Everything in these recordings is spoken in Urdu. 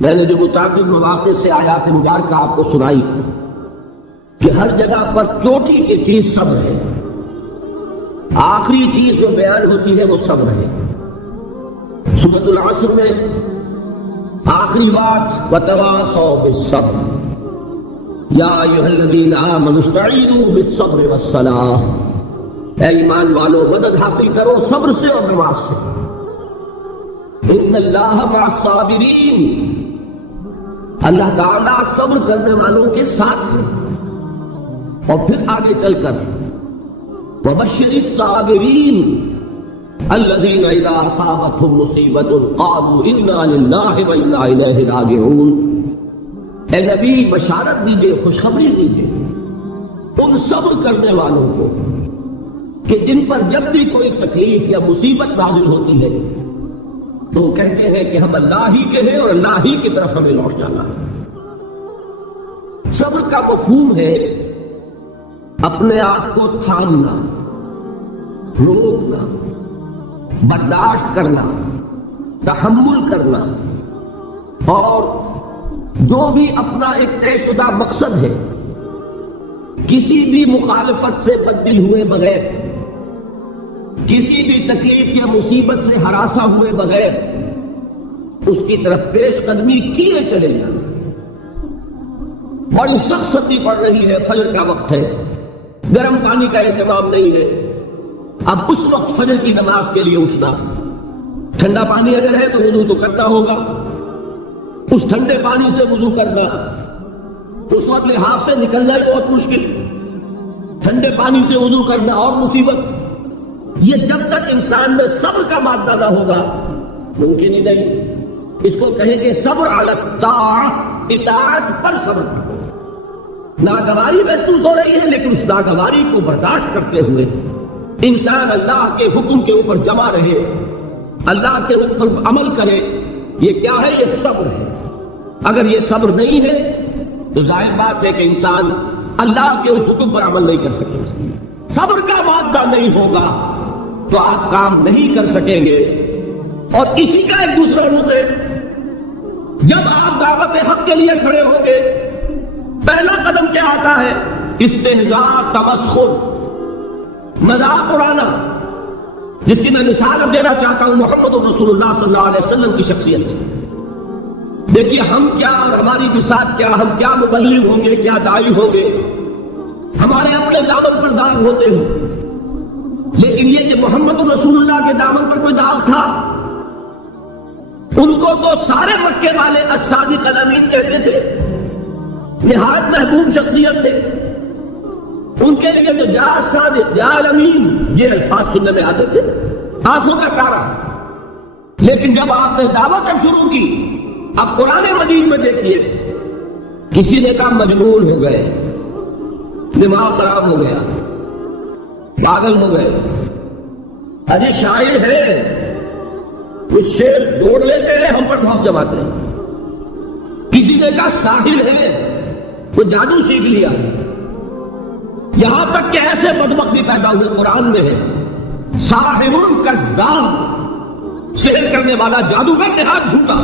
میں نے جو متعدد مواقع سے آیات مبارکہ آپ کو سنائی کہ ہر جگہ پر چوٹی کی چیز صبر ہے، آخری چیز جو بیان ہوتی ہے وہ صبر ہے۔ سورۃ العصر میں آخری بات وتواصوا بالصبر یا ایھا الذین آمنوا استعینوا بالصبر والصلاۃ، اے ایمان والو مدد حاصل کرو صبر سے اور نماز سے۔ ان اللہ مع الصابرین، اللہ تعالیٰ صبر کرنے والوں کے ساتھ ہے۔ اور پھر آگے چل کر وبشر الصابرین الذین اذا اصابتهم مصیبۃ قالوا انا للہ وانا الیہ راجعون، اے نبی بشارت دیجئے، خوشخبری دیجئے ان صبر کرنے والوں کو کہ جن پر جب بھی کوئی تکلیف یا مصیبت نازل ہوتی ہے تو وہ کہتے ہیں کہ ہم اللہ ہی کے ہیں اور اللہ ہی کی طرف ہمیں لوٹ جانا ہے۔ صبر کا مفہوم ہے اپنے آپ کو تھامنا، روکنا، برداشت کرنا، تحمل کرنا، اور جو بھی اپنا ایک طے شدہ مقصد ہے کسی بھی مخالفت سے بدل ہوئے بغیر، کسی بھی تکلیف یا مصیبت سے ہراساں ہوئے بغیر اس کی طرف پیش قدمی کیے چلے جانا۔ بڑی سخت سردی پڑ رہی ہے، فجر کا وقت ہے، گرم پانی کا اہتمام نہیں ہے، اب اس وقت فجر کی نماز کے لیے اٹھنا، ٹھنڈا پانی اگر ہے تو وضو تو کرنا ہوگا، اس ٹھنڈے پانی سے وضو کرنا، اس وقت لحاظ سے نکلنا ہی بہت مشکل، ٹھنڈے پانی سے وضو کرنا اور مصیبت۔ یہ جب تک انسان میں صبر کا مادہ نہ ہوگا ممکن ہی نہیں۔ اس کو کہیں گے صبر علی الطاعۃ، اطاعت پر صبر کرو۔ ناگواری محسوس ہو رہی ہے لیکن اس ناگواری کو برداشت کرتے ہوئے انسان اللہ کے حکم کے اوپر جمع رہے، اللہ کے اوپر عمل کرے۔ یہ کیا ہے؟ یہ صبر ہے۔ اگر یہ صبر نہیں ہے تو ظاہر بات ہے کہ انسان اللہ کے اس حکم پر عمل نہیں کر سکے گا۔ صبر کا مادہ نہیں ہوگا تو آپ کام نہیں کر سکیں گے۔ اور اسی کا ایک دوسرا رخ ہے، جب آپ دعوت حق کے لیے کھڑے ہوں گے پہلا قدم کیا آتا ہے؟ استہزاء، تمسخر، مذاق اڑانا، جس کی میں مثال اب دینا چاہتا ہوں محمد رسول اللہ صلی اللہ علیہ وسلم کی شخصیت سے۔ دیکھیے ہم کیا اور ہماری بساط کیا، ہم کیا مبلغ ہوں گے، کیا داعی ہوں گے، ہمارے اپنے دامن پر داغ ہوتے ہیں، لیکن یہ کہ محمد رسول اللہ کے دامن پر کوئی داغ تھا؟ ان کو تو سارے مکے والے الصادق الامین کہتے تھے، نہایت محبوب شخصیت تھے۔ ان کے لیے جو جا صادق، جا الامین، یہ الفاظ سننے میں آتے تھے، آنکھوں کا تارا۔ لیکن جب آپ نے دعوت شروع کی، اب قرآن مجید میں دیکھیے کسی نے کہا مجنون ہو گئے، دماغ خراب ہو گیا، پاگل ہو گئے، ارے شاعر ہے، کچھ شعر جوڑ لیتے ہیں ہم پر بھوک جماتے ہیں۔ کسی نے کہا ساحر ہے، وہ جادو سیکھ لیا۔ یہاں تک کہ ایسے بدبخت بھی پیدا ہوئے، قرآن میں ہے ساحر کذاب، سحر کرنے والا، جادوگر، نہایت جھوٹا۔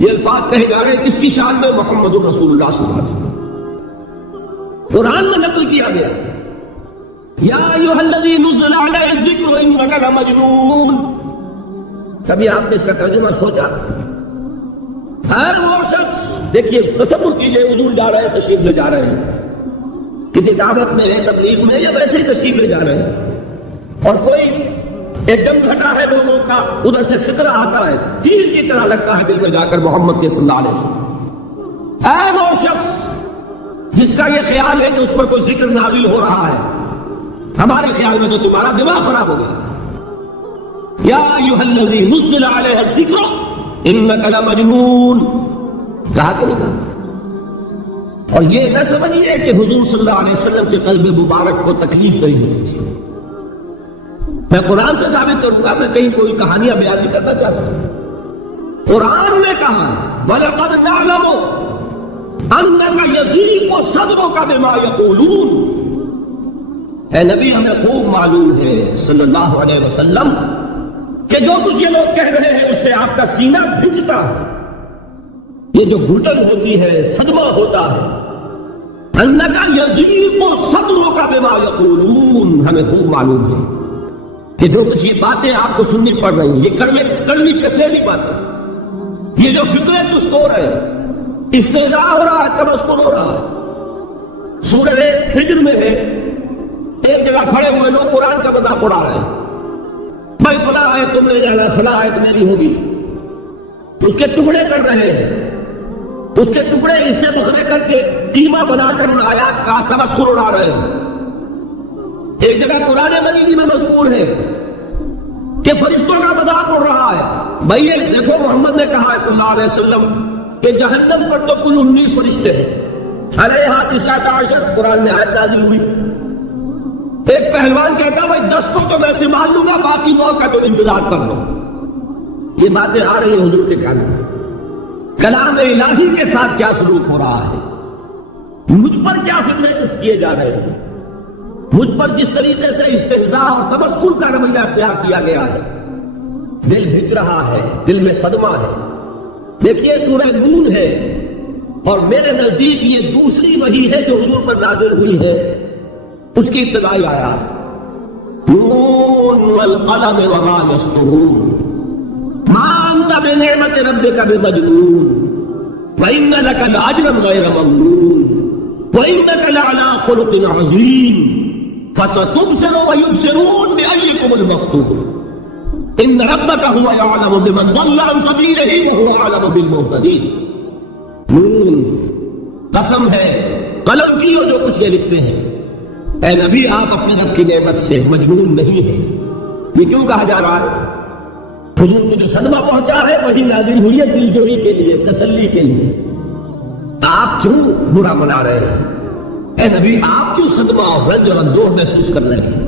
یہ الفاظ کہے جا رہے ہیں کس کی شان میں؟ محمد رسول اللہ صلی اللہ علیہ وسلم۔ قرآن میں نقل کیا گیا یا ایھا الذی نزل علیہ الذکر انک لمجنون۔ کبھی آپ نے اس کا ترجمہ سوچا؟ ہر وہ شخص، دیکھیے تصور کیجئے حضور جا رہے ہیں، تشریف لے جا رہے ہیں، کسی دعوت میں ہے، تبلیغ میں، یا ویسے ہی تشریف لے جا رہے ہیں، اور کوئی ایک دم گھٹا ہے لوگوں کا، ادھر سے فکرہ آتا ہے، تیر کی طرح لگتا ہے دل میں جا کر محمد کے صلی اللہ علیہ وسلم۔ اے وہ شخص جس کا یہ خیال ہے کہ اس پر کوئی ذکر نازل ہو رہا ہے، ہمارے خیال میں تو تمہارا دماغ خراب ہو گیا۔ یا ایھا الذی نزل علیہ الذکر انک لمجنون، کہا کہ نہیں کہا؟ اور یہ نہ سمجھیے کہ حضور صلی اللہ علیہ وسلم کے قلب مبارک کو تکلیف نہیں ہوتی تھی۔ میں قرآن سے ثابت کروں گا، میں کہیں کوئی کہانیاں بیان نہیں کرنا چاہتا ہوں۔ قرآن نے کہا وَلَقَدْ نَعْلَمُ أَنَّكَ يَضِيقُ صَدْرُكَ بِمَا يَقُولُونَ، اے نبی ہمیں خوب معلوم ہے صلی اللہ علیہ وسلم کہ جو کچھ یہ لوگ کہہ رہے ہیں اس سے آپ کا سینہ بھجتا ہے۔ یہ جو گھٹن ہوتی ہے، صدمہ ہوتا ہے، انکا یضیق صدرک بما یقولون، ہمیں خوب معلوم ہے کہ جو کچھ یہ باتیں آپ کو سننی پڑ رہی ہیں، یہ کڑوی کسیلی باتیں، یہ جو فکریں تستور ہے، استہزاء ہو رہا ہے، تمسخر ہو رہا ہے۔ سورہ ہجر میں ہے، ایک جگہ کھڑے ہوئے لوگ قرآن کا مذاق اڑا رہے ہیں، بھائی فلاں آیت تم نے جانا، فلاں آیت میری ہوگی، اس کے ٹکڑے کر رہے ہیں، اس کے ٹکڑے حصے بکھرے کر کے قیمہ بنا کر ان آیات کا تمسخر اڑا رہے ہیں۔ ایک جگہ قرآن مجید میں مذکور ہے کہ فرشتوں کا مذاق اڑ رہا ہے، بھائی یہ دیکھو محمد نے کہا ہے صلی اللہ علیہ وسلم کہ جہنم پر تو کل 19 فرشتے ہیں، علیہا 19 قرآن میں آیت نازل ہوئی۔ ایک پہلوان کہتا بھائی 10 کو تو میں سنبھال لوں گا، باقی 9 کا تو انتظار کر لو۔ یہ باتیں آ رہی ہیں حضور کے کان میں، کلام الہی کے ساتھ کیا سلوک ہو رہا ہے، مجھ پر کیا فتنے کیے جا رہے ہیں، مجھ پر جس طریقے سے استہزاء اور تمسخر کا رویہ اختیار کیا گیا ہے، دل بھج رہا ہے، دل میں صدمہ ہے۔ دیکھیے سورہ نون ہے، اور میرے نزدیک یہ دوسری وحی ہے جو حضور پر نازل ہوئی ہے، اس کی ابتدائی آیات، نون والقلم وما یسطرون ما انت بنعمت ربک بمجنون وان لک لاجرا غیر ممنون وانک لعلی خلق عظیم فستبصر ویبصرون بأیکم المفتون ان ربک هو یعلم بمن ضل عن سبیلہ وهو اعلم بالمہتدین۔ نون، قسم ہے قلم کی اور جو کچھ یہ لکھتے ہیں۔ اے نبی آپ اپنے رب کی نعمت سے مجنون نہیں ہیں۔ یہ کیوں کہا جا رہا ہے؟ حضور کو جو صدمہ پہنچا ہے وہی نازل ہوئی ہے دل جوئی کے لیے، تسلی کے لیے۔ آپ کیوں برا منا رہے ہیں؟ اے نبی آپ کیوں صدمہ اور رنج اور اندوہ محسوس کر رہے ہیں؟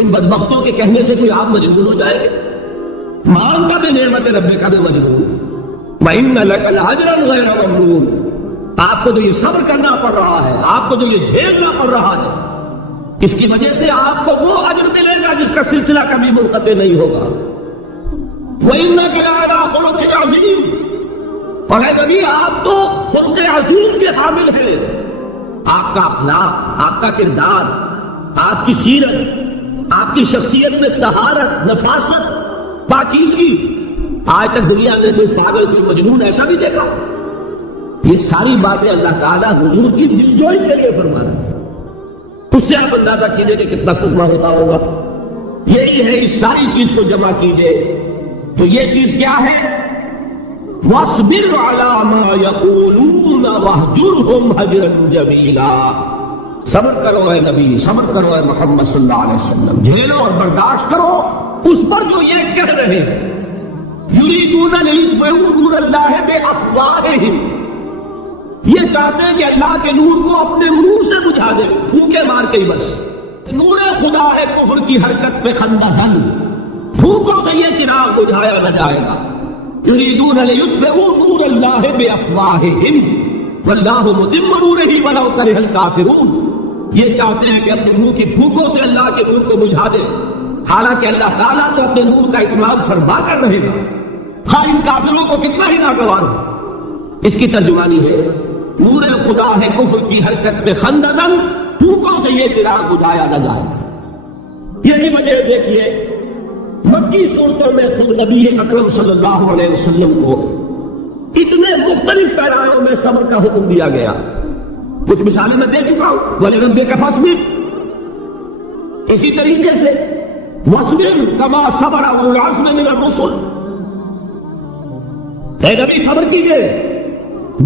ان بدبختوں کے کہنے سے کوئی آپ مجنون ہو جائے گے؟ مانتا بے نعمت ربک بمجنون وَإِنَّ لَكَ لَأَجْرًا غَيْرَ مَمْنُونٍ، آپ کو جو یہ صبر کرنا پڑ رہا ہے، آپ کو جو یہ جھیلنا پڑ رہا ہے، اس کی وجہ سے آپ کو وہ اجر ملے گا جس کا سلسلہ کبھی منقطع نہیں ہوگا۔ وَإِنَّكَ لَعَلَىٰ خُلُقٍ عَظِيمٍ، اور اے نبی آپ تو خلق عظیم کے حامل ہیں۔ آپ کا اخلاق، آپ کا کردار، آپ کی سیرت، آپ کی شخصیت میں طہارت، نفاست، پاکیزگی، آج تک دنیا میں کوئی پاگل، کوئی مجنون ایسا بھی دیکھا؟ یہ ساری باتیں اللہ تعالیٰ حضور کی دلجوئی کے لیے فرما رہا ہے۔ اس سے آپ اندازہ کیجئے کہ کتنا صدمہ ہوتا ہوگا۔ یہی ہے، اس ساری چیز کو جمع کیجئے تو یہ چیز کیا ہے؟ وَاصْبِرْ عَلَىٰ مَا يَقُولُونَ وَاهْجُرْهُمْ هَجْرًا جَمِيلًا، صبر کرو اے نبی، صبر کرو اے محمد صلی اللہ علیہ وسلم، جھیلو اور برداشت کرو اس پر جو یہ کہہ رہے ہیں۔ یریدون لیطفئوا نور اللہ بافواہہم، یہ چاہتے ہیں کہ اللہ کے نور کو اپنے منہ سے بجھا دیں، پھونکے مار کے ہی بس۔ نور خدا ہے کفر کی حرکت پہ خندہ زن، پھونکوں سے یہ چراغ بجھایا نہ جائے گا۔ یریدون لیطفئوا نور اللہ بافواہہم واللہ متم نورہ ولو کرہ الکافرون، یہ چاہتے ہیں کہ اپنے منہ کی پھونکوں سے اللہ کے نور کو بجھا دیں، حالانکہ اللہ تعالیٰ تو اپنے نور کا اتمام فرما کر رہے گا، خواہ ان کافروں کو کتنا ہی ناگوار ہو۔ اس کی ترجمانی ہے، نور خدا ہے کفر کی حرکت پہ خندقن، پھونکوں سے یہ چراغ بجھایا نہ جائے۔ یہی وجہ دیکھیے مکی صورتوں میں خود نبی اکرم صلی اللہ علیہ وسلم کو اتنے مختلف پیرایوں میں صبر کا حکم دیا گیا۔ کچھ مثالیں میں دے چکا ہوں، وَلِرَبِّكَ فَاصْبِرْ، اسی طریقے سے وَاصْبِرْ كَمَا صَبَرَ أُولُو الْعَزْمِ مِنَ الرُّسُلِ، اے نبی صبر کیجئے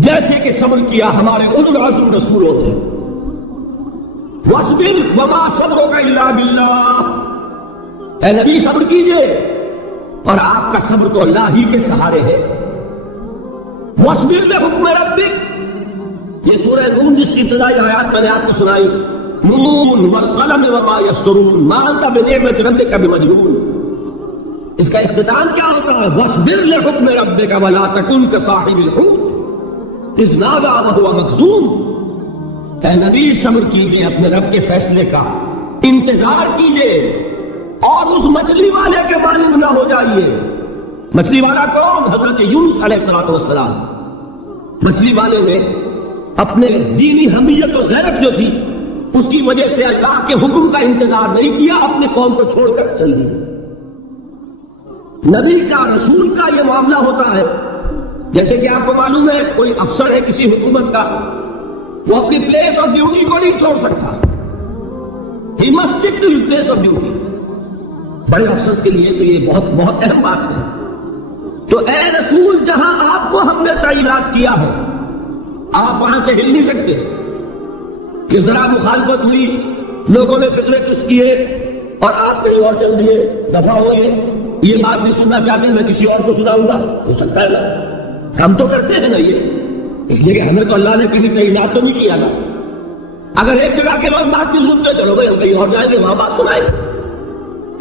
جیسے کہ صبر کیا ہمارے اولو العزم رسولوں نے۔ وَاصْبِرْ وَمَا صَبْرُكَ إِلَّا بِاللَّهِ، اے نبی صبر کیجئے اور آپ کا صبر تو اللہ ہی کے سہارے ہے۔ وَاصْبِرْ لِحُکْمِ رَبِّكَ، یہ سورہ نون جس کی ابتدائی آیات میں نے آپ کو سنائی، نون والقلم وما یسطرون ما انت بنعمت ربک بمجنون، اس کا اختتام کیا ہوتا ہے؟ وَاصْبِرْ لِحُکْمِ رَبِّكَ وَلَا تَكُنْ كَصَاحِبِ الْحُوتِ إِذْ نَادَىٰ وَهُوَ مَكْظُومٌ، اے نبی صبر کیجئے اپنے رب کے فیصلے کا، انتظار کیجئے اور اس مچھلی والے کے مانند نہ ہو جائیے۔ مچھلی والا کون؟ حضرت یونس علیہ السلام۔ مچھلی والے نے اپنے دینی حمیت و غیرت جو تھی اس کی وجہ سے اللہ کے حکم کا انتظار نہیں کیا، اپنے قوم کو چھوڑ کر چل دی۔ نبی کا رسول کا یہ معاملہ ہوتا ہے، جیسے کہ آپ کو معلوم ہے کوئی افسر ہے کسی حکومت کا، وہ اپنی پلیس آف ڈیوٹی کو نہیں چھوڑ سکتا، he must stick to his place of duty. بڑے افسر کے لیے تو یہ بہت بہت اہم بات ہے۔ تو اے رسول، جہاں آپ کو ہم نے تعینات کیا ہے آپ وہاں سے ہل نہیں سکتے کہ ذرا مخالفت ہوئی، لوگوں نے فکرے چست کیے اور آپ کہیں اور چل دیے، دفعہ ہوئے، یہ بات نہیں سننا چاہتے میں کسی اور کو سناؤں گا، ہو سکتا ہے نا، ہم تو کرتے ہیں نا یہ، اس لیے کہ ہمیں تو اللہ نے کہیں تعینات تو نہیں کیا نا۔ اگر ایک جگہ کے لوگ بات نہیں سنتے چلو بھائی ہم کہیں اور جائیں گے وہاں بات سنائیں،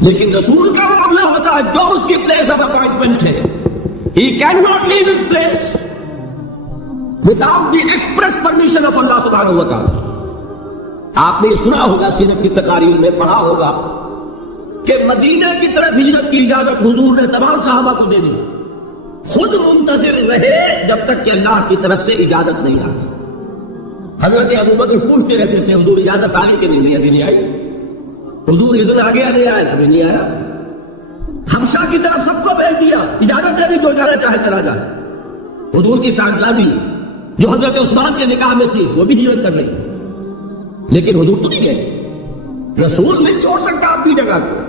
لیکن رسول کا معاملہ ہوتا ہے جو اس کی پلیس آف اپائنٹمنٹ ہے، he cannot leave his place without the express permission of Allah subhanahu wa ta'ala۔ آپ نے یہ سنا ہوگا، سیرت کی تقاریر میں پڑھا ہوگا کہ مدینہ کی طرف ہجرت کی اجازت حضور نے تمام صحابہ کو دے دی، خود منتظر رہے جب تک کہ اللہ کی طرف سے اجازت نہیں آئی۔ حضرت ابوبکر پوچھتے رہتے تھے حضور اجازت آئی کہ نہیں؟ ابھی نہیں آئی۔ حضور اذن آ گیا؟ نہیں آیا، ابھی نہیں آیا۔ حبشہ کی طرف سب کو بھیج دیا، اجازت دے دی جو جانا چاہے چلا جائے۔ حضور کی ساجدادی جو حضرت عثمان کے نکاح میں تھی وہ بھی ہجرت کر رہی، لیکن حضور تو نہیں گئے، رسول نہیں چھوڑ سکتا اپنی جگہ کو،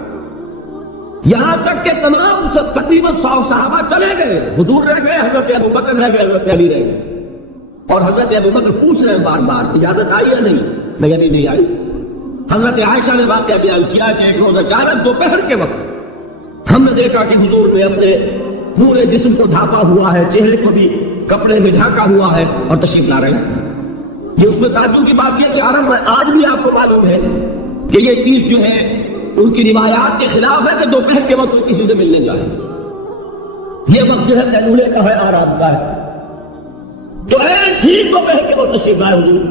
یہاں تک کہ تمام تقریباً 100 صحابہ چلے گئے، حضور رہ گئے، حضرت ابوبکر رہ گئے، حضرت علی رہ گئے، اور حضرت ابوبکر پوچھ رہے ہیں بار بار اجازت آئی یا نہیں؟ نہیں ابھی نہیں آئی۔ حضرت عائشہ نے واقعہ بیان کیا کہ ایک روز اچانک دوپہر کے وقت ہم نے دیکھا کہ حضور نے اپنے پورے جسم کو ڈھانپا ہوا ہے، چہرے کو بھی کپڑے میں ڈھانکا ہوا ہے اور تشریف لا رہے ہیں۔ یہ اس میں تعجب کی بات یہ کہ عرب آج بھی آپ کو معلوم ہے کہ یہ چیز جو ہے ان کی روایات کے خلاف ہے کہ دوپہر کے وقت کوئی کسی سے ملنے جائے، یہ وقت جو ہے قیلولے کا ہے، آرام کا ہے۔ تو ٹھیک دوپہر کے وقت تشریف لائے حضور،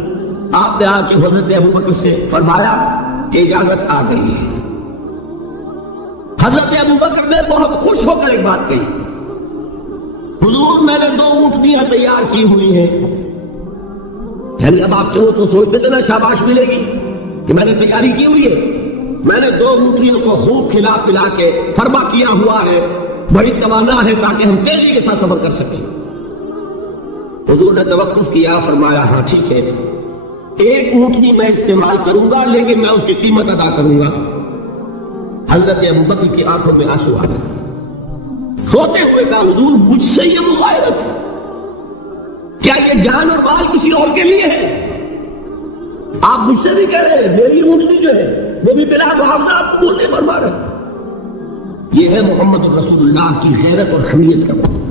آپ نے آ کے حضرت ابوبکر سے فرمایا کہ اجازت آ گئی ہے۔ حضرت ابوبکر نے بہت خوش ہو کر ایک بات کہی، حضور میں نے 2 اونٹنیاں تیار کی ہوئی ہیں۔ یعنی اب آپ چاہو تو سوچتے تھے نا شاباش ملے گی کہ میں نے تیاری کی ہوئی ہے، میں نے 2 اونٹنیوں کو خوب کھلا پلا کے فرما کیا ہوا ہے، بڑی توانا ہے تاکہ ہم تیزی کے ساتھ سفر کر سکیں۔ حضور نے توقف کیا، فرمایا ہاں ٹھیک ہے، 1 اونٹنی میں استعمال کروں گا لیکن میں اس کی قیمت ادا کروں گا۔ حضرت ابوبکر کی آنکھوں میں آنسو آ گئے، روتے ہوئے کہا حضور مجھ سے یہ مغایرت، کیا یہ جان اور مال کسی اور کے لیے ہے؟ آپ مجھ سے بھی کہہ رہے ہیں میری اونٹنی جو ہے وہ بھی بلا معاوضہ آپ کو بولنے فرما رہے۔ یہ ہے محمد رسول اللہ کی غیرت اور حمیت کا بات۔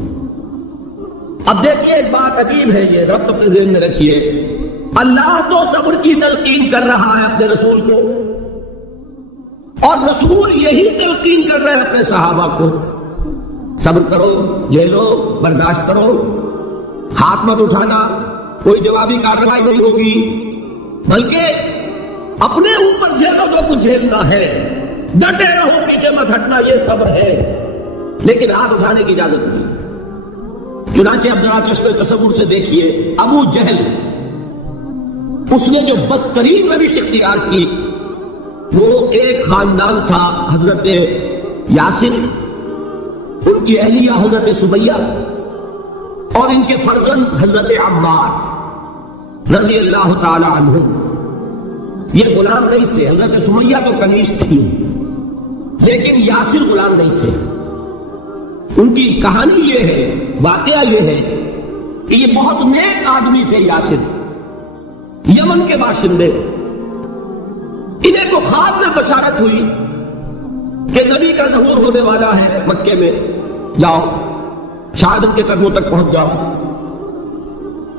اب دیکھیے ایک بات عجیب ہے، یہ ربط اپنے ذہن میں رکھیے، اللہ تو صبر کی تلقین کر رہا ہے اپنے رسول کو، اور رسول یہی تلقین کر رہے ہیں اپنے صحابہ کو، صبر کرو، جھیلو، برداشت کرو، ہاتھ مت اٹھانا، کوئی جوابی کارروائی نہیں ہوگی، بلکہ اپنے اوپر جھیلو جو کچھ جھیلنا ہے، ڈٹے رہو، پیچھے مت ہٹنا، یہ صبر ہے، لیکن ہاتھ اٹھانے کی اجازت نہیں۔ چنانچہ اب ذرا چشمے تصور سے دیکھیے، ابو جہل اس نے جو بدترین روش اختیار کی، وہ ایک خاندان تھا حضرت یاسر، ان کی اہلیہ حضرت سمیہ اور ان کے فرزند حضرت عمار رضی اللہ تعالی عنہم۔ یہ غلام نہیں تھے، حضرت سمیہ تو کنیز تھی لیکن یاسر غلام نہیں تھے۔ ان کی کہانی یہ ہے، واقعہ یہ ہے کہ یہ بہت نیک آدمی تھے یاسر، یمن کے باشندے۔ انہیں کو خواب میں بشارت ہوئی کہ نبی کا ظہور ہونے والا ہے مکے میں، جاؤ شاید ان کے قدموں تک پہنچ جاؤ۔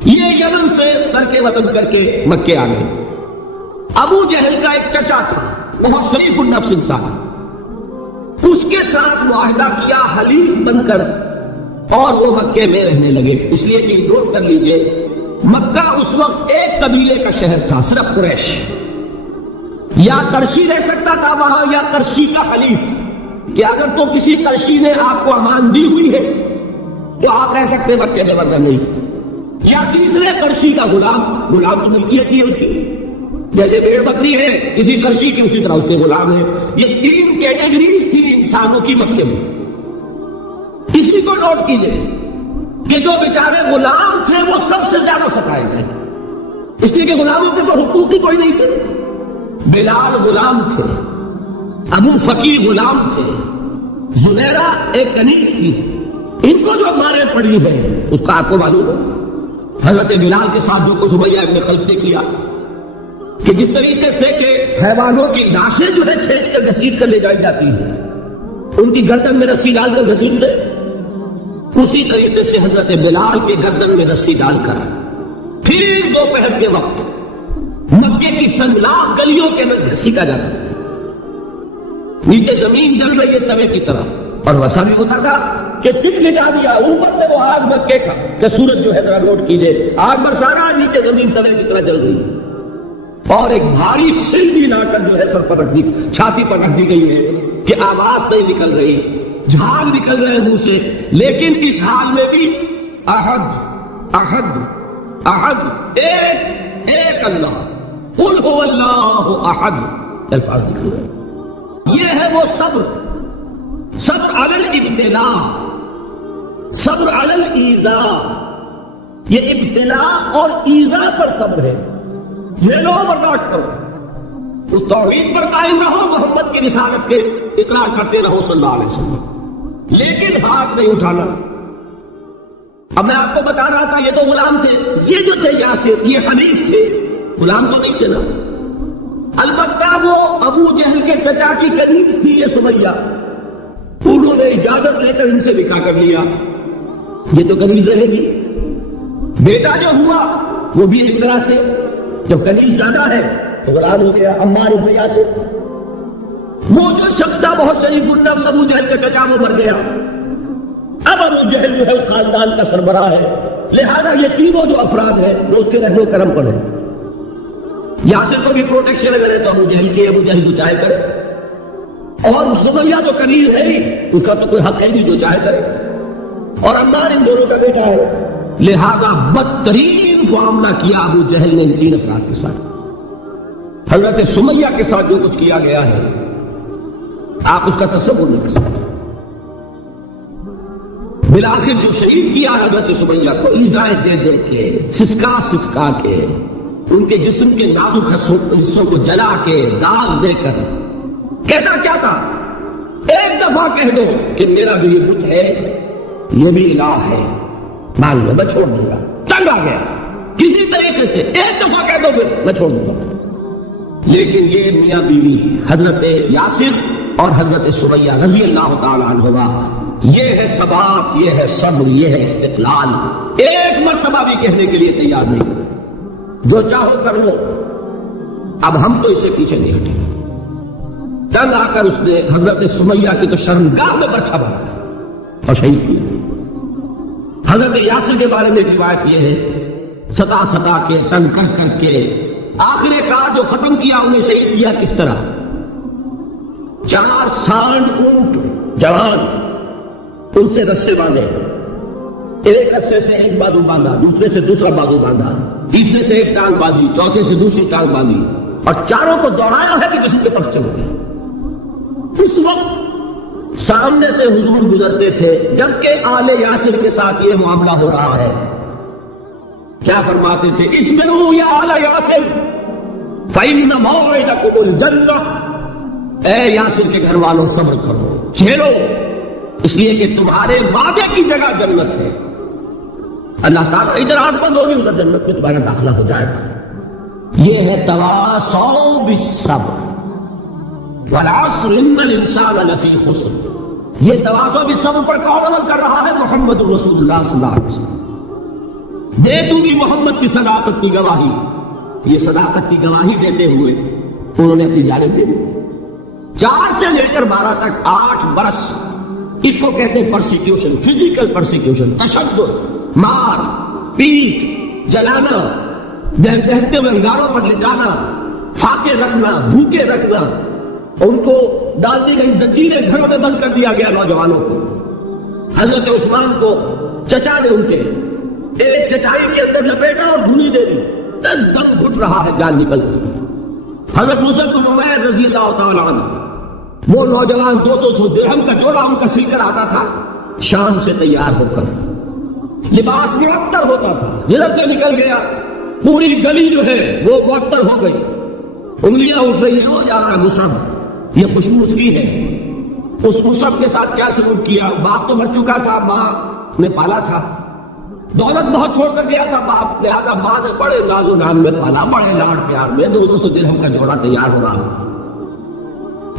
یہ یمن سے ترک وطن کر کے مکے آ گئے۔ ابو جہل کا ایک چچا تھا، بہت شریف النفس انسان، اس کے ساتھ معاہدہ کیا حلیف بن کر، اور وہ مکے میں رہنے لگے۔ اس لیے کہ نوٹ کر لیجئے، مکہ اس وقت ایک قبیلے کا شہر تھا، صرف قریش۔ یا قرشی رہ سکتا تھا وہاں، یا قرشی کا حلیف، کہ اگر تو کسی قرشی نے آپ کو امان دی ہوئی ہے تو آپ رہ سکتے مکے میں، ورنہ نہیں۔ یا تیسرے قرشی کا غلام تو ملکیت ہی ہے اس کی، جیسے بھیڑ بکری ہے کسی قرشی کی اسی طرح اس کے غلام ہے. یہ 3 کیٹیگریز تھی انسانوں کی مکے میں. اسی کو نوٹ کیجئے کہ جو بیچارے غلام تھے وہ سب سے زیادہ ستائے گئے، اس لیے کہ غلاموں کے تو حقوق ہی کوئی نہیں تھے. بلال غلام تھے، ابو فقیر غلام تھے، زنیرہ ایک کنیز تھی. ان کو جو مارے پڑی ہے اس کا آپ کو معلوم ہے. حضرت بلال کے ساتھ جو کچھ سمیہ ابن خلف نے کیا کہ جس طریقے سے کہ حیوانوں کی لاشیں جو ہے کھینچ کر گھسیٹ کر لے جائی جاتی ہیں، ان کی گردن میں رسی ڈال کر گھسیٹ دے، اسی طریقے سے حضرت بلال کے گردن میں رسی ڈال کر پھر دوپہر کے وقت مکے کی سنگلاخ گلیوں کے اندر گھسیٹا جاتا تھا. نیچے زمین جل رہی ہے توے کی طرح، اور ویسا بھی ہوتا تھا کہ ٹک لٹا دیا اوپر سے وہ آگ مکے کا کہ سورج جو ہے ذرا نوٹ کیجیے آگ برسا رہا، نیچے زمین توے کی طرح جل رہی اور ایک بھاری سلڈی لا کر جو ہے سر پر رکھ دی، چھاتی پر رکھ دی گئی ہے کہ آواز نہیں نکل رہی، جھاگ نکل رہے منہ سے. لیکن اس حال میں بھی احد احد احد ایک اللہ، قل هو اللہ احد الفاظ نکل رہے. یہ ہے وہ صبر علی الابتلاء، صبر علی الایذاء. یہ ابتلاء اور ایذاء پر صبر ہے. یہ لو برداشت کرو، اس توحید پر قائم رہو، محمد کی رسالت کے اقرار کرتے رہو صلی اللہ علیہ وسلم، لیکن ہاتھ نہیں اٹھانا. اب میں آپ کو بتا رہا تھا یہ تو غلام تھے، یہ جو تھے یاسر یہ حنیف تھے، غلام تو نہیں تھے نا. البتہ وہ ابو جہل کے چچا کی کنیز تھی یہ سمیہ، انہوں نے اجازت لے کر ان سے نکاح کر لیا. یہ تو کنیز رہے گی. بیٹا جو ہوا وہ بھی ایک طرح سے جب کنیز زیادہ ہے تو غلام ہو گیا عمار بن یاسر. وہ جو شخص تھا بہت شریف النفس ابو جہل کا چچا وہ مر گیا. اب ابو جہل جو ہے اس خاندان کا سربراہ ہے، لہذا یہ تینوں جو افراد ہیں وہ اس کے رحم و کرم پر ہیں. یاسر کو بھی پروٹیکشن اگر ہے تو ابو جہل جو چاہے کرے، اور سمیہ جو کنیز ہے اس کا تو کوئی حق ہے نہیں، جو چاہے کرے. اور عمار ان دونوں کا بیٹا ہے، لہذا بدترین معاملہ کیا ابو جہل نے ان 3 افراد کے ساتھ. حضرت سمیہ کے ساتھ جو کچھ کیا گیا ہے آپ اس کا تصور نہیں کر سکتے. بالآخر جو شہید کیا حضرت سمیہ کو ایذائیں دے دے کے، سسکا کے، ان کے جسم کے نازک حصوں کو جلا کے، داغ دے کر. کہتا کیا تھا؟ ایک دفعہ کہہ دو کہ میرا بھی یہ بت ہے، یہ بھی الہ ہے، مان لو میں چھوڑ دوں گا. تنگ آ گیا کسی طریقے سے، ایک دفعہ کہہ دو میں چھوڑ دوں گا. لیکن یہ میاں بیوی حضرت یاسر اور حضرت سمیہ رضی اللہ تعالیٰ عنہما، یہ ہے ثبات، یہ ہے صبر، یہ ہے استقلال. ایک مرتبہ بھی کہنے کے لیے تیار نہیں، جو چاہو کر لو، اب ہم تو اس سے پیچھے نہیں ہٹیں. تنگ آ کر اس نے حضرت سمیہ کی تو شرمگاہ میں برچھا بنایا اور شہید کیا. حضرت یاسر کے بارے میں روایت یہ ہے، ستا کے، تنگ کر کے آخر کار جو ختم کیا انہیں شہید کیا کس طرح؟ 4 سانڈ اونٹ جوان، ان سے رسے باندھے، ایک رسے سے ایک بازو باندھا، دوسرے سے دوسرا بازو باندھا، تیسرے سے ایک ٹانگ باندھی، چوتھے سے دوسری ٹانگ باندھی، اور چاروں کو دوڑایا ہے کہ جسم کے پرچے ہو گئے. اس وقت سامنے سے حضور گزرتے تھے جبکہ آل یاسر کے ساتھ یہ معاملہ ہو رہا ہے. کیا فرماتے تھے؟ اسبروا یا آل یاسر فإن موعدکم الجنہ. اے یاسر کے گھر والوں صبر کرو، جھیلو، اس لیے کہ تمہارے وعدے کی جگہ جنت ہے. اللہ تعالیٰ اجراءات بند ہوگی ادھر جنت میں تمہارا داخلہ ہو جائے گا. یہ ہے تواصوا بالصبر والعصر ان الانسان لفی خسر. یہ تواصوا بالصبر پر کون عمل کر رہا ہے؟ محمد رسول اللہ صلی اللہ علیہ وسلم. دے دوں گی محمد کی صداقت کی گواہی. یہ صداقت کی گواہی دیتے ہوئے انہوں نے اپنی جانب دے دی. 4 سے لے کر 12 تک 8 برس اس کو کہتے ہیں پرسیکیوشن، فزیکل پرسیکیوشن، تشدد، مار پیٹ، جلانا، دہتے ہوئے انگاروں پر لٹانا، پھاکے رکھنا، بھوکے رکھنا. ان کو ڈال دی گئی زنجیریں، گھروں میں بند کر دیا گیا نوجوانوں کو. حضرت عثمان کو چچا نے ان کے ایک چٹائی کے اندر لپیٹا اور دھنی دے دی، دم گھٹ رہا ہے، جان نکل گئی۔ حضرت مصعب بن عمیر رضی اللہ تعالیٰ عنہ، وہ نوجوان 200 درہم کا جوڑا ان کا سل کر آتا تھا شام سے تیار ہو کر، لباس معطر ہوتا تھا، جدھر سے نکل گیا پوری گلی جو ہے وہ معطر ہو گئی، انگلیاں اٹھ رہی ہیں، وہ جا رہا مصعب، یہ خوشبو اس کی ہے۔ اس مصعب کے ساتھ کیا سلوک کیا؟ باپ تو مر چکا تھا، ماں نے پالا تھا، دولت بہت چھوڑ کر گیا تھا باپ، لہذا ماں نے بڑے ناز و نام میں پالا، بڑے لاڈ پیار میں 200 درہم کا جوڑا تیار ہو رہا۔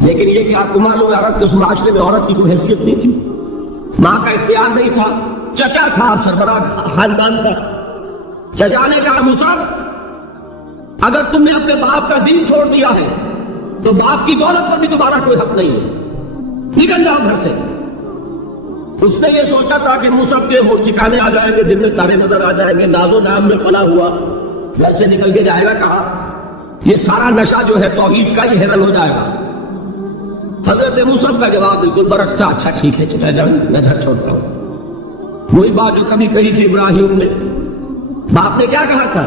لیکن یہ کہ آپ کو معلوم ہے عرب کے اس معاشرے میں عورت کی کوئی حیثیت نہیں تھی، ماں کا اختیار نہیں تھا، چچا تھا، سربراہ خاندان کا۔ چچا نے کہا مصعب اگر تم نے اپنے باپ کا دین چھوڑ دیا ہے تو باپ کی دولت پر بھی تمہارا کوئی حق نہیں ہے، نکل جاؤ گھر سے۔ اس نے یہ سوچا تھا کہ مصعب کے ہوش ٹھکانے آ جائیں گے، دن میں تارے نظر آ جائیں گے، ناز و نام میں پلا ہوا گھر سے نکل کے جائے گا کہا، یہ سارا نشہ جو ہے توحید کا ہی حیران ہو جائے گا۔ حضرت مصعب کا جواب بالکل برعکس تھا، اچھا ٹھیک ہے چچا جان میں گھر چھوڑتا ہوں۔ وہی بات جو کبھی کہی تھی ابراہیم نے، باپ نے کیا کہا تھا؟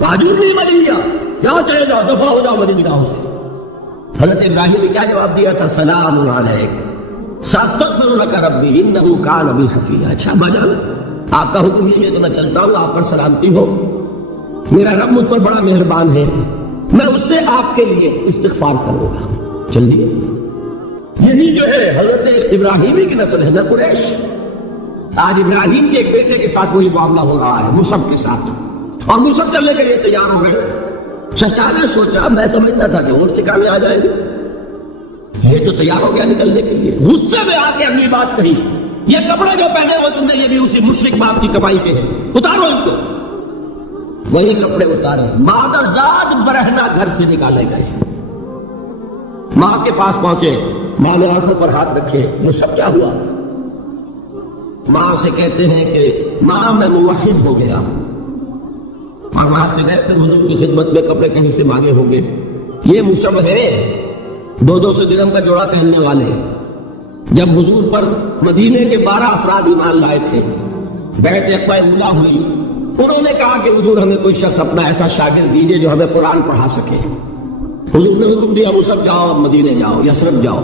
واجرنی ملیہ، جاؤ چلے جاؤ، دفع ہو جاؤ میری نگاہوں سے۔ حضرت ابراہیم نے کیا جواب دیا تھا؟ سلام علیک ساستغفر لک ربی انہ کان بی حفیظ۔ اچھا بھاجان آپ کا حکم یہ ہے تو میں چلتا ہوں، آپ پر سلامتی ہو، میرا رب مجھ پر بڑا مہربان ہے، میں اس سے آپ کے لیے استغفار کروں گا، چلیے۔ یہی جو ہے حضرت ابراہیمی کی نسل ہے نا قریش۔ آج ابراہیم کے ایک بیٹے کے ساتھ وہی معاملہ ہو رہا ہے مصعب کے ساتھ، اور مصعب چلنے کے لیے تیار ہو گئے۔ چچا نے سوچا، میں سمجھتا تھا کہ ہوش ٹھکانے آ جائیں گے، یہ تو تیار ہو گیا نکلنے کے لیے، غصے میں آ کے اگلی بات کہی، یہ کپڑے جو پہنے ہوئے تم نے یہ بھی اسی مشرک باپ کی کمائی کے ہیں، اتارو ان کو۔ وہی کپڑے اتارے، مادرزاد برہنہ گھر سے نکالے گئے۔ ماں کے پاس پہنچے، ماں نے آنکھوں پر ہاتھ رکھے، وہ سب کیا ہوا؟ ماں سے کہتے ہیں کہ ماں میں موحد ہو گیا، اور وہاں سے گئے پھر حضور کی خدمت میں کپڑے کہیں سے مانگے ہوں گے۔ یہ مصعب ہے 200 درہم کا جوڑا پہننے والے۔ جب حضور پر مدینے کے 12 افراد ایمان لائے تھے، بیعت عقبہ اولیٰ ہوئی، انہوں نے کہا کہ حضور ہمیں کوئی شخص اپنا ایسا شاگرد دیجیے جو ہمیں قرآن پڑھا سکے۔ حضور نے حکم دیا مصعب جاؤ مدینے جاؤ، یثرب جاؤ،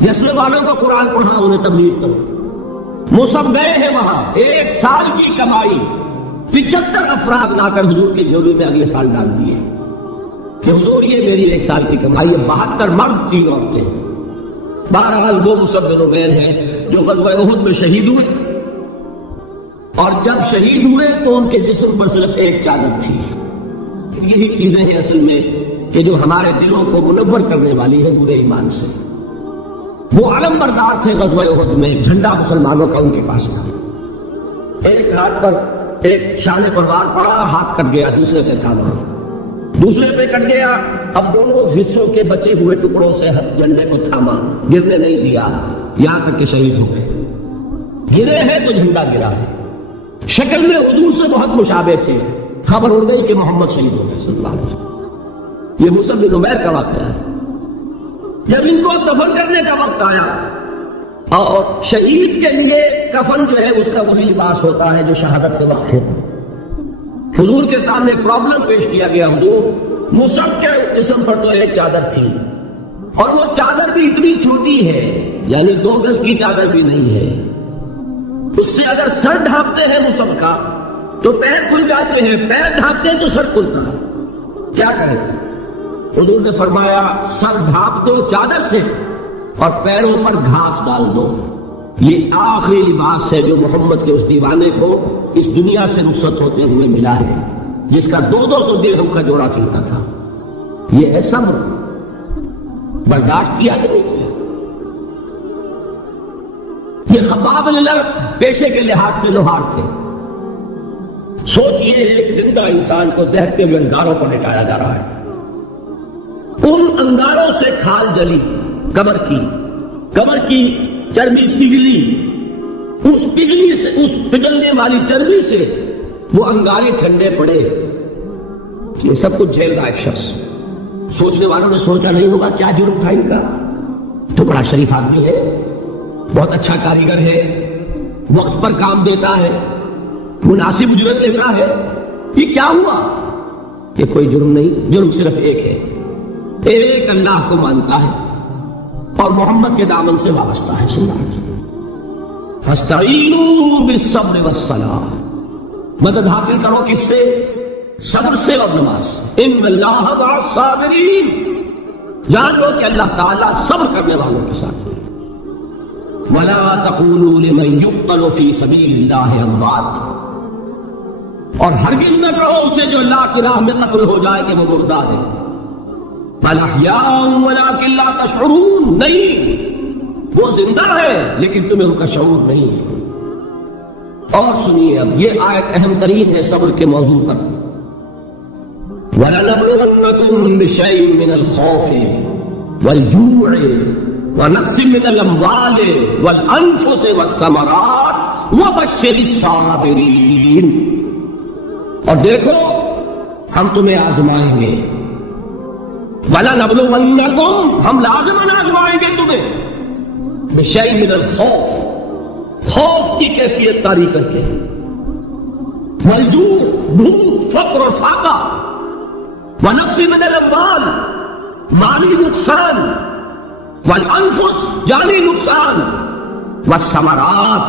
یثرب والوں کو قرآن پڑھا، انہیں تبلیغ کرو۔ مصعب گئے ہیں وہاں، 1 سال کی کمائی 75 افراد لا کر حضور کی جھولی میں اگلے سال ڈال دیے کہ حضور یہ میری 1 سال کی کمائی ہے۔ 72 مرد 3 عورتیں۔ بہرحال وہ مصعب بن عمیر ہیں جو غزوہ احد میں شہید ہوئے، اور جب شہید ہوئے تو ان کے جسم پر صرف ایک چادر تھی۔ یہی چیزیں ہیں اصل میں کہ جو ہمارے دلوں کو منور کرنے والی ہے برے ایمان سے۔ وہ علم بردار تھے غزوہ احد میں، جھنڈا مسلمانوں کا ان کے پاس تھا۔ ایک ہاتھ پر ایک شان پروار پڑا، ہاتھ کٹ گیا، دوسرے سے تھاما، دوسرے پہ کٹ گیا، اب دونوں حصوں کے بچے ہوئے ٹکڑوں سے جھنڈے کو تھاما، گرنے نہیں دیا، یہاں تک کہ شہید ہو گئے۔ گرے ہیں تو جھنڈا گرا ہے۔ شکل میں حضور سے بہت مشابہ تھے، خبر اڑ گئی کہ محمد شہید ہو گئے صلی اللہ علیہ وسلم۔ یہ مصعب بن عمیر کا واقعہ ہے۔ جب ان کو دفن کرنے کا وقت آیا، اور شہید کے لیے کفن جو ہے اس کا وہی لباس ہوتا ہے جو شہادت کے وقت ہے، حضور کے سامنے پرابلم پیش کیا گیا۔ حضور مصعب کے جسم پر تو ایک چادر تھی، اور وہ چادر بھی اتنی چھوٹی ہے، یعنی 2 گز کی چادر بھی نہیں ہے، اس سے اگر سر ڈھانپتے ہیں مصعب کا تو پیر کھل جاتے ہیں، پیر ڈھانپتے ہیں تو سر کھلتا ہے، کیا کریں؟ حضور نے فرمایا سر ڈھانپ دو چادر سے اور پیروں پر گھاس ڈال دو، یہ آخری لباس ہے جو محمد کے اس دیوانے کو اس دنیا سے رخصت ہوتے ہوئے ملا ہے، جس کا 200 درہم کا جوڑا چلتا تھا۔ یہ ہے صبر، برداشت کیا کہ نہیں کیا؟ یہ خباب بن الارت پیشے کے لحاظ سے لوہار تھے۔ سوچئے ایک زندہ انسان کو دہتے ہوئے انگاروں پر لٹایا جا رہا ہے، ان انگاروں سے کھال جلی، کمر کی چربی پگھلی، اس پگھلی سے، اس پگھلنے والی چربی سے وہ انگارے ٹھنڈے پڑے۔ یہ سب کچھ جھیل رہا ایک شخص۔ سوچنے والوں نے سوچا نہیں ہوگا کیا جرم تھا ان کا، تو بڑا شریف آدمی ہے، بہت اچھا کاریگر ہے، وقت پر کام دیتا ہے، مناسب اجرت لینا ہے. یہ کیا ہوا؟ کہ کوئی جرم نہیں، جرم صرف ایک ہے، ایک اللہ کو مانتا ہے اور محمد کے دامن سے وابستہ ہے. سننا فاستعینوا بالصبر والصلاۃ، مدد حاصل کرو کس سے؟ صبر سے اور نماز. ان اللہ مع الصابرین، جان لو کہ اللہ تعالیٰ صبر کرنے والوں کے ساتھ. ولا تقولوا لمن يقتل في سبيل الله اموات، اور ہرگز نہ کہو اسے جو اللہ کی راہ میں قتل ہو جائے کہ وہ مردہ ہے. بل احیاء ولکن لا تشعرون، نہیں، وہ زندہ ہے لیکن تمہیں ان کا شعور نہیں ہے. اور سنیے اب یہ آیت اہم ترین ہے صبر کے موضوع پر. وَلَنَبْلُوَنَّكُمْ بِشَيْءٍ مِّنَ الْخَوْفِ وَالْجُوعِ وَنَقْصٍ مِّنَ الْأَمْوَالِ وَالْأَنفُسِ وَالثَّمَرَاتِ وَبَشِّرِ الصَّابِرِينَ. اور دیکھو ہم تمہیں آزمائیں گے. وَلَنَبْلُوَنَّكُمْ، ہم لازماً آزمائیں گے تمہیں. بِشَيْءٍ مِّنَ الْخَوْفِ، خوف کی کیفیت طاری کر کے، والجوع، بھوک، فقر اور فاقہ، ونقص من الاموال، مالی نقصان، والانفس، جانی نقصان، والثمرات،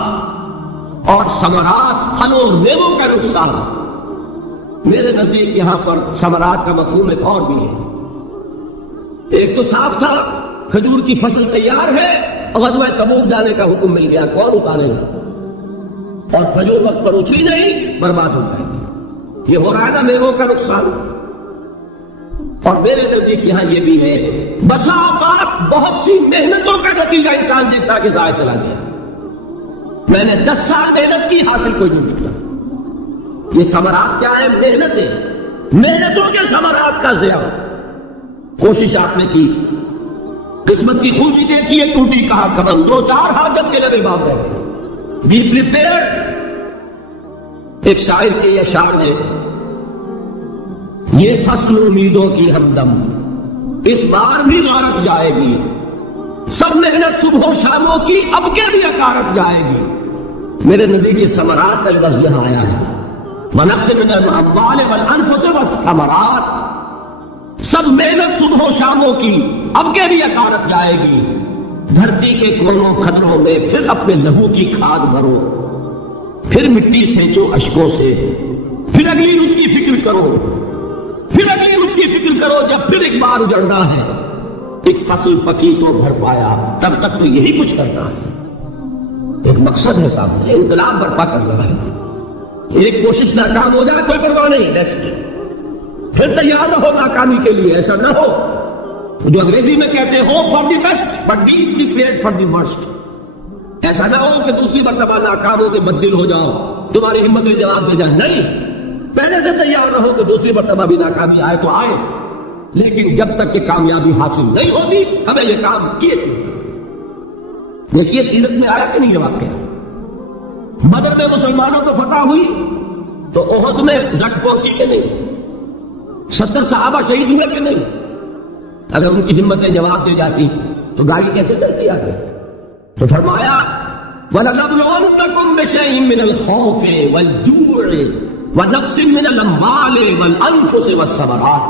اور ثمرات، پھلوں اور میووں کا نقصان. میرے نزدیک یہاں پر ثمرات کا مفہوم ایک اور بھی ہے. ایک تو صاف تھا کھجور کی فصل تیار ہے، غزوہ تبوک جانے کا حکم مل گیا، کون اتارے گا؟ اور کھجور وقت پر اچھی نہیں، برباد ہو جائے گی. یہ ہو رہا ہے نا میووں کا نقصان. اور میرے نزدیک یہاں یہ بھی ہے، بسا اوقات بہت سی محنتوں کا نتیجہ انسان دیکھتا کہ ضائع چلا گیا. میں نے 10 سال محنت کی، حاصل کوئی نہیں نکلا. یہ ثمرات کیا ہے؟ محنتیں، محنتوں کے ثمرات کا ضیاع. کوشش آپ نے کی، قسمت کی خوبی دیکھی ہے، ٹوٹی کہاں کبن، 2-4 حاجت کے لبے باب رہے. Be prepared. ایک شاعر کے اشعار نے، یہ فصل امیدوں کی ہمدم اس بار بھی غارت جائے گی، سب محنت صبح و شاموں کی اب کے بھی اکارت جائے گی. میرے نبی کے ثمرات کا لفظ یہاں آیا ہے، وَنَقْصٍ مِّنَ الْأَمْوَالِ وَالْأَنفُسِ وَالثَّمَرَاتِ، سب محنت صبح و شاموں کی اب کے بھی اکارت جائے گی. دھرتی کے کونوں خطروں میں پھر اپنے لہو کی کھاد بھرو، پھر مٹی سینچو اشکوں سے، پھر اگلی رت کی فکر کرو، پھر اگلی رت کی فکر کرو. جب پھر ایک بار اجڑنا ہے، ایک فصل پکی تو بھر پایا، تب تک تو یہی کچھ کرنا ہے. ایک مقصد ہے صاحب، انقلاب برپا کرنا ہے. ایک کوشش ناکام ہو جائے کوئی پرواہ نہیں، نیکسٹ پھر تیار رہو ناکامی کے لیے. ایسا نہ ہو جو انگریزی میں کہتے ہیں hope for the best but be prepared for the worst. ایسا نہ ہو کہ دوسری مرتبہ ناکام ہو کے بددل ہو جاؤ، تمہاری ہمت میں جواب دے جائے. نہیں، پہلے سے تیار رہو کہ دوسری مرتبہ بھی ناکامی آئے تو آئے، لیکن جب تک کہ کامیابی حاصل نہیں ہوتی ہمیں یہ کام کیے تھے. دیکھیے سیرت میں آیا کہ نہیں یہ واقعہ. بدر میں مسلمانوں کو فتح ہوئی تو احد میں زخم پہنچی کہ نہیں؟ 70 صحابہ شہید ہوئے کہ نہیں؟ اگر ان کی ہمتیں جواب دے جاتی تو گاڑی کیسے چلتی آگے؟ تو فرمایا وَلَنَبْلُوَنَّكُمْ بِشَيْءٍ مِّنَ الْخَوْفِ وَالْجُوعِ وَنَقْصٍ مِّنَ الْأَمْوَالِ وَالْأَنفُسِ وَالثَّمَرَاتِ.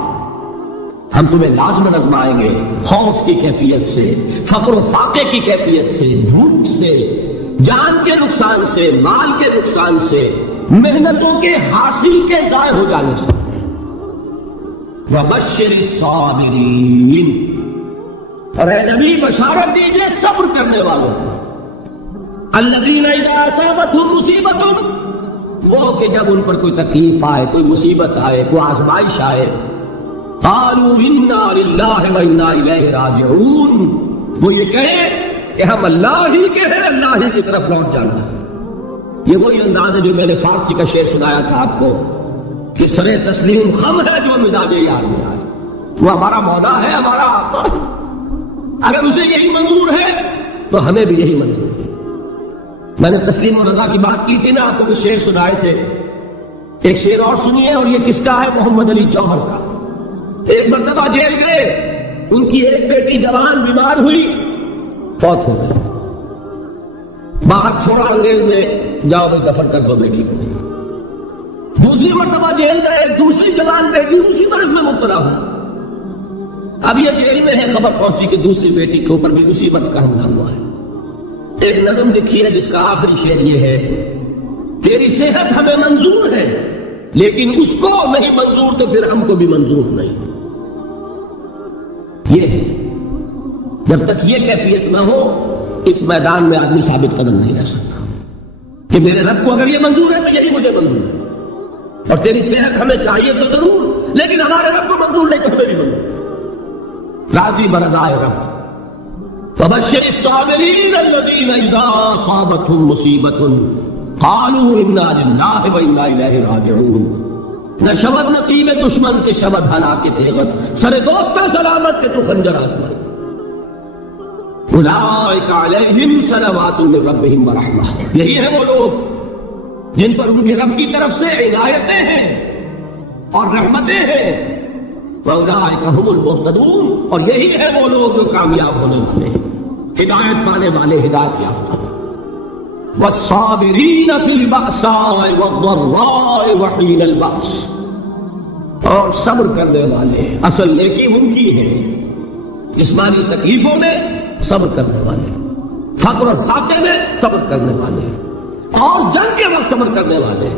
ہم تمہیں لازماً آزمائیں گے خوف کی کیفیت سے، فقر و فاقے کی کیفیت سے، بھوک سے، جان کے نقصان سے، مال کے نقصان سے، محنتوں کے حاصل کے ضائع ہو جانے سے. وَبَشِّرِ الصَّابِرِينَ، اور اے نبی بشارت دیجئے صبر کرنے والوں کو. الَّذِينَ إِذَا أَصَابَتْهُمْ مُصِيبَةٌ، وہ کہ جب ان پر کوئی تکلیف آئے، کوئی مصیبت آئے، کوئی آزمائش آئے، قَالُوا إِنَّا لِلَّهِ وَإِنَّا إِلَيْهِ رَاجِعُونَ، وہ یہ کہیں کہ ہم اللہ ہی کے ہیں، اللہ ہی کی طرف لوٹ جانا ہے. یہ وہی انداز ہے جو میں نے فارسی کا شعر سنایا تھا آپ کو کہ سر تسلیم خم ہے جو مزاج یار میں آئے. وہ ہمارا مولا ہے، ہمارا آقا ہے. اگر اسے یہی منظور ہے تو ہمیں بھی یہی منظور ہے. میں نے تسلیم و رضا کی بات کی تھی نا، آپ کو کچھ شعر سنائے تھے. ایک شعر اور سنیے، اور یہ کس کا ہے؟ محمد علی چوہر کا. ایک مرتبہ جیل گئے، ان کی ایک بیٹی جوان بیمار ہوئی، فوت ہو گئی. باہر چھوڑا انگریز نے، جاؤ بھائی دفن کر دو بیٹی کو. دوسری مرتبہ جیل گئے، دوسری جوان بیٹی اسی مرض میں مبتلا ہو. اب یہ جیل میں ہے، خبر پہنچی کہ دوسری بیٹی کے اوپر بھی اسی مرض کا حملہ ہوا ہے. ایک نظم لکھی ہے جس کا آخری شعر یہ ہے: تیری صحت ہمیں منظور ہے لیکن اس کو نہیں منظور تو پھر ہم کو بھی منظور نہیں. یہ ہے، جب تک یہ کیفیت نہ ہو اس میدان میں آدمی ثابت قدم نہیں رہ سکتا کہ میرے رب کو اگر یہ منظور ہے تو یہی مجھے منظور ہے. اور تیری صحت ہمیں چاہیے تو ضرور، لیکن ہمارے رب کو منظور نہیں تو ہمیں بھی منظور. راضی برضائے رب. فبشر الصابرین الذین اذا اصابتهم مصیبۃ قالوا انا للہ وانا الیہ راجعون. نہ شبد نصیب دشمن کے شبد ہلاک تیغت، سر دوست سلامت کے تو خنجر آزمائے. اولئک علیہم صلوات من ربہم ورحمہ. یہی ہے وہ لوگ جن پر ان کے رب کی طرف سے عنایتیں ہیں اور رحمتیں ہیں. وَأُولَٰئِكَ هُمُ الْمُهْتَدُونَ. اور یہی ہے وہ لوگ جو کامیاب ہونے والے ہیں، ہدایت پانے والے، ہدایت یافتہ. وَالصَّابِرِينَ فِي الْبَأْسَاءِ وَالضَّرَّاءِ وَحِينَ الْبَأْسِ. اور صبر کرنے والے، اصل نیکی ان کی ہے جسمانی تکلیفوں میں صبر کرنے والے، فقر اور فاقے میں صبر کرنے والے، اور جنگ کے وقت صبر کرنے والے.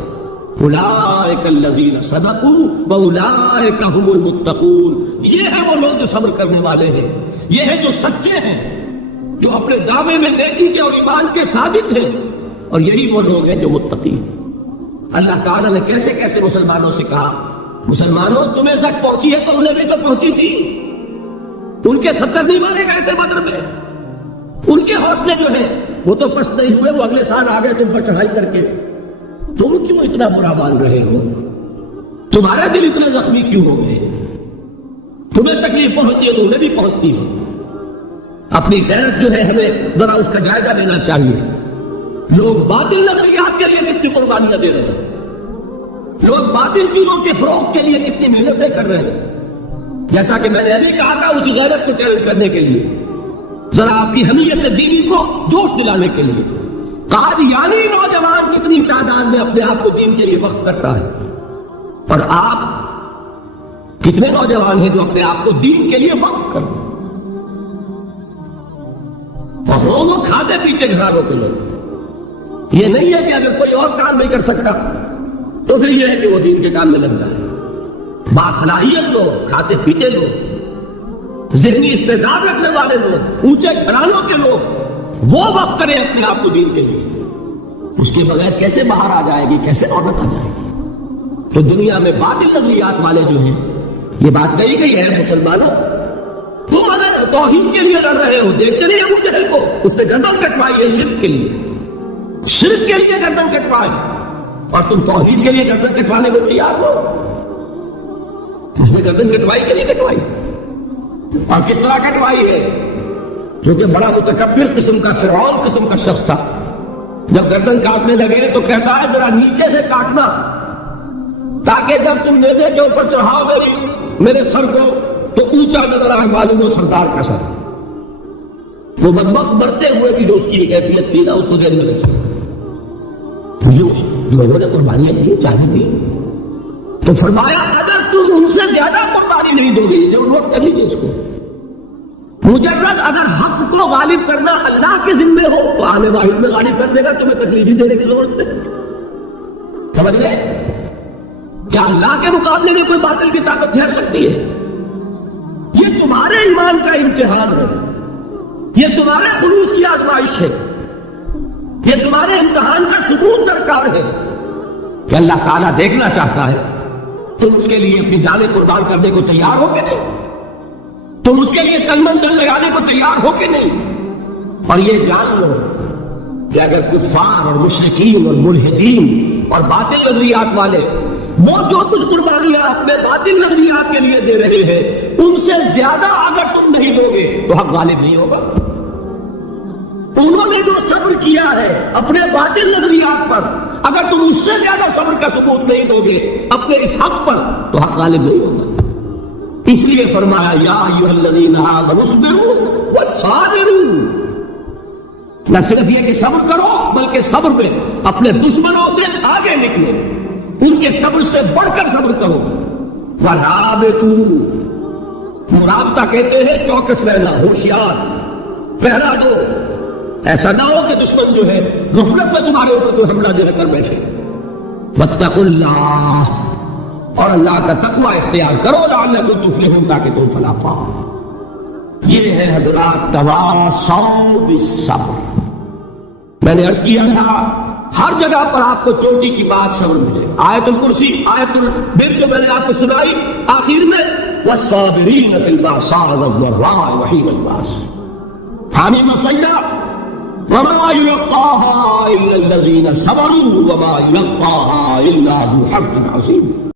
اولئک الذین صدقوا واولئک هم المتقون. یہ ہے وہ لوگ جو صبر کرنے والے ہیں، یہ ہے جو سچے ہیں، جو اپنے دعوے میں نیکی کے اور ایمان کے ثابت ہیں، اور یہی وہ لوگ ہیں جو متقی. اللہ تعالیٰ نے کیسے کیسے مسلمانوں سے کہا، مسلمانوں تمہیں سچ پہنچی ہے تو انہیں بھی تو پہنچی تھی. ان کے 70 نہیں مارے گئے تھے بدر میں، ان کے حوصلے جو ہیں وہ تو پست نہیں ہوئے، وہ اگلے سال آ گئے تم پر چڑھائی کر کے. تم کیوں اتنا برا مان رہے ہو؟ تمہارے دل اتنے زخمی کیوں ہو گئے؟ تمہیں تکلیف پہنچتی ہے تو انہیں بھی پہنچتی ہے. اپنی غیرت جو ہے ہمیں ذرا اس کا جائزہ لینا چاہیے. لوگ باطل نظریات کے لیے کتنی قربانیاں دے رہے ہیں، لوگ باطل چیزوں کے فروغ کے لیے کتنی محنتیں کر رہے ہیں. جیسا کہ میں نے ابھی کہا تھا، اسی غیرت کو چیلنج کرنے کے لیے، ذرا آپ کی حمیت دینی کو جوش دلانے کے لیے. قادیانی نوجوان کتنی تعداد میں اپنے آپ کو دین کے لیے وقف کرتا ہے، اور آپ کتنے نوجوان ہیں جو اپنے آپ کو دین کے لیے وقف کرتے ہیں. اور وہ کھاتے پیتے گھرانوں کے لوگ. یہ نہیں ہے کہ اگر کوئی اور کام نہیں کر سکتا تو پھر یہ ہے کہ وہ دین کے کام میں لگ جائے. باصلاحیت لوگ، کھاتے پیتے لوگ، ذہنی استعداد رکھنے والے لوگ، اونچے گھرانوں کے لوگ، وہ وقت کریں اپنے آپ کو دین کے لیے. اس کے بغیر کیسے باہر آ جائے گی، کیسے عورت آ جائے گی؟ تو دنیا میں باطل نظریات والے جو ہیں، یہ بات کہی گئی ہے مسلمانوں، تم اگر توحید کے لیے لڑ رہے ہو، دیکھتے نہیں ابو جہل کو، اس نے گردن کٹوائی ہے شرک کے لیے، شرک کے لیے گردن کٹوائی، اور تم توحید کے لیے گردن کٹوانے کو تیار ہو. اس نے گردن کٹوائی کے لیے کٹوائی، اور کس طرح کٹوائی ہے؟ کیونکہ بڑا متکبر قسم کا، فرعون قسم کا شخص تھا. جب گردن کاٹنے لگے تو کہتا ہے ذرا نیچے سے کاٹنا، تاکہ جب تم نیزے کے اوپر چڑھاؤ میرے سر کو تو اونچا نظر آئے، معلوم ہو سردار کا سر. وہ بدبخت مرتے ہوئے بھی جو اس کی کیفیت تھی نا، اس کو دیر میں رکھی. لوگوں نے قربانیاں دی، چاہیے دی، تو فرمایا اگر تم ان سے زیادہ قربانی نہیں دو گے، جو نوٹ کر لیجیے اس کو، مجرد اگر حق کو غالب کرنا اللہ کے ذمے ہو تو آنے واحد میں غالب کر دے گا، تمہیں تکلیف دینے کی ضرورت نہیں. سمجھ گئے؟ کیا اللہ کے مقابلے میں کوئی باطل کی طاقت ٹھہر سکتی ہے؟ یہ تمہارے ایمان کا امتحان ہے، یہ تمہارے خلوص کی آزمائش ہے، یہ تمہارے امتحان کا ثبوت درکار ہے کہ اللہ تعالیٰ دیکھنا چاہتا ہے تم اس کے لیے اپنی جانیں قربان کرنے کو تیار ہو کہ نہیں، تم اس کے لیے تن من دل لگانے کو تیار ہو کہ نہیں. اور یہ جان لو کہ اگر کفار اور مشرکین اور ملحدین اور باطل نظریات والے وہ جو کچھ قربانیاں اپنے باطل نظریات کے لیے دے رہے ہیں، ان سے زیادہ اگر تم نہیں دو گے تو حق غالب نہیں ہوگا. انہوں نے جو صبر کیا ہے اپنے باطل نظریات پر، اگر تم اس سے زیادہ صبر کا ثبوت نہیں دو گے اپنے اس حق پر تو حق غالب نہیں ہوگا. اس لیے فرمایا یا ایھا الذین آمنوا اصبروا وصابروا. نہ صرف یہ کہ صبر کرو بلکہ صبر میں اپنے دشمنوں سے آگے نکلو، ان کے صبر سے بڑھ کر صبر کرو. وَرَابِطُوا، مرابطہ کہتے ہیں چوکس رہنا، ہوشیار، پہرا دو. ایسا نہ ہو کہ دشمن جو ہے غفلت میں تمہارے اوپر کوئی حملہ دے کر بیٹھے. وَاتَّقُوا اللَّهَ، اور اللہ کا تقوی اختیار کرو، لعلکم تفلحون، تاکہ تم فلاح پاؤ. یہ ہے حضرات تواصوا بالصبر. میں نے عرض کیا تھا ہر جگہ پر آپ کو چوٹی کی بات صبر ملے. آیت الکرسی، آیت البر جو میں نے آپ کو سنائی آخر میں، والصابرین فی البأساء والضراء وحین الباس. حامیم سجدہ، وما یلقاها الا الذین صبروا وما یلقاها الا ذو حظ عظیم.